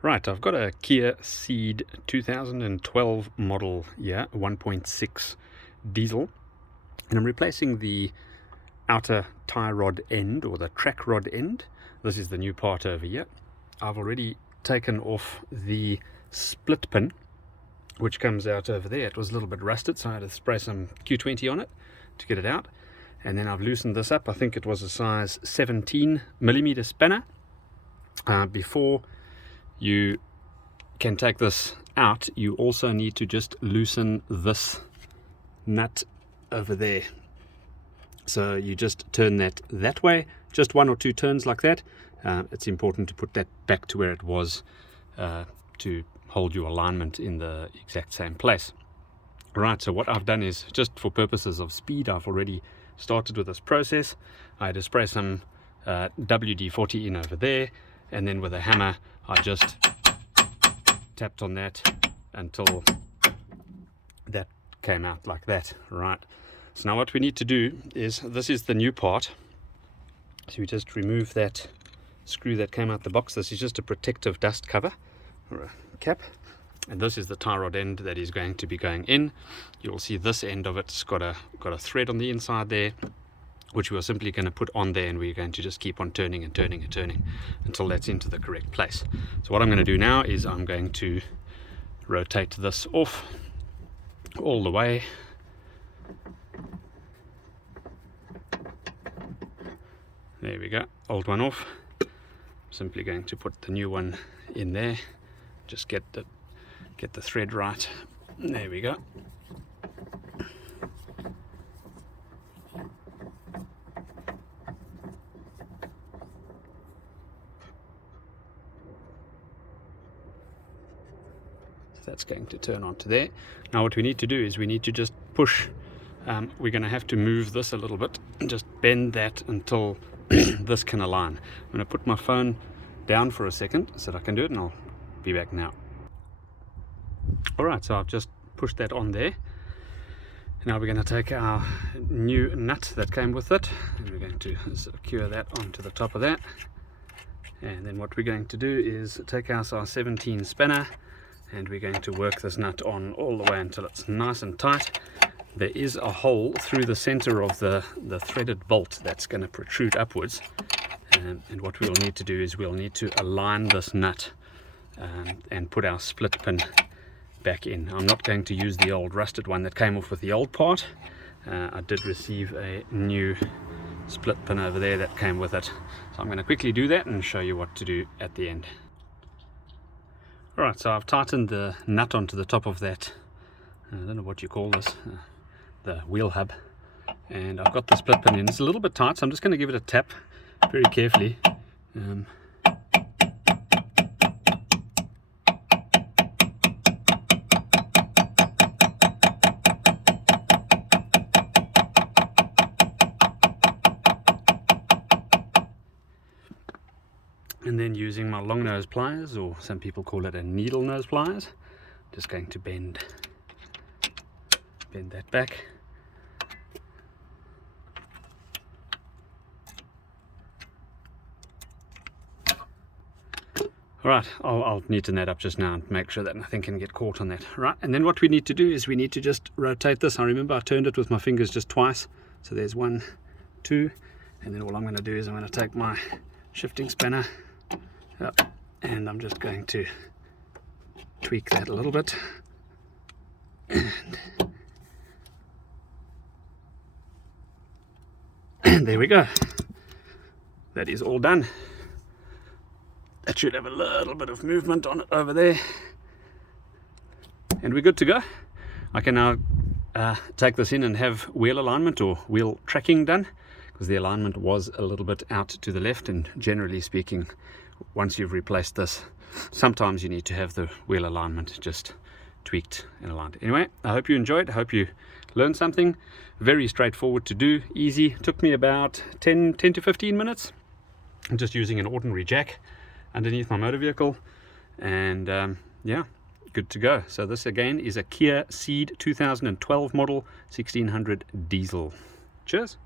Right, I've got a Kia Ceed 2012 model here, 1.6 diesel, and I'm replacing the outer tie rod end, or the track rod end. This is the new part over here. I've already taken off the split pin, which comes out over there. It was a little bit rusted, so I had to spray some Q20 on it to get it out. And then I've loosened this up. I think it was a size 17mm spanner. Before you can take this out, you also need to just loosen this nut over there. So you just turn that way, just one or two turns like that. It's important to put that back to where it was, to hold your alignment in the exact same place. Right, so what I've done is, just for purposes of speed, I've already started with this process. I had to spray some WD-40 in over there, and then with a hammer I just tapped on that until that came out like that. Right, so now what we need to do is, this is the new part, so we just remove that screw that came out the box. This is just a protective dust cover or a cap, and this is the tie rod end that is going to be going in. You'll see this end of it's got a thread on the inside there, which we're simply going to put on there, and we're going to just keep on turning and turning and turning until that's into the correct place. So what I'm going to do now is I'm going to rotate this off all the way. There we go, old one off. Simply going to put the new one in there, just get the thread right. There we go. That's going to turn onto there. Now what we need to do is we need to just push. We're going to have to move this a little bit and just bend that until this can align. I'm going to put my phone down for a second so that I can do it, and I'll be back now. Alright, so I've just pushed that on there. Now we're going to take our new nut that came with it, and we're going to secure that onto the top of that. And then what we're going to do is take our size 17 spanner, and we're going to work this nut on all the way until it's nice and tight. There is a hole through the center of the threaded bolt that's going to protrude upwards, and what we'll need to do is we'll need to align this nut and put our split pin back in. I'm not going to use the old rusted one that came off with the old part. I did receive a new split pin over there that came with it, so I'm going to quickly do that and show you what to do at the end. Alright, so I've tightened the nut onto the top of that, I don't know what you call this, the wheel hub, and I've got the split pin in. It's a little bit tight, so I'm just going to give it a tap very carefully. And then using my long nose pliers, or some people call it a needle nose pliers, just going to bend that back. Alright, I'll neaten that up just now and make sure that nothing can get caught on that. Right, and then what we need to do is we need to just rotate this. I remember I turned it with my fingers just twice. So there's 1, 2, and then all I'm going to do is I'm going to take my shifting spanner up, and I'm just going to tweak that a little bit. And there we go. That is all done. That should have a little bit of movement on it over there, and we're good to go. I can now take this in and have wheel alignment or wheel tracking done, because the alignment was a little bit out to the left, and generally speaking, once you've replaced this, sometimes you need to have the wheel alignment just tweaked and aligned. Anyway, I hope you enjoyed. I hope you learned something. Very straightforward to do, easy. Took me about 10 to 15 minutes. I'm just using an ordinary jack underneath my motor vehicle, and yeah, good to go. So this again is a Kia Ceed 2012 model 1600 diesel. Cheers.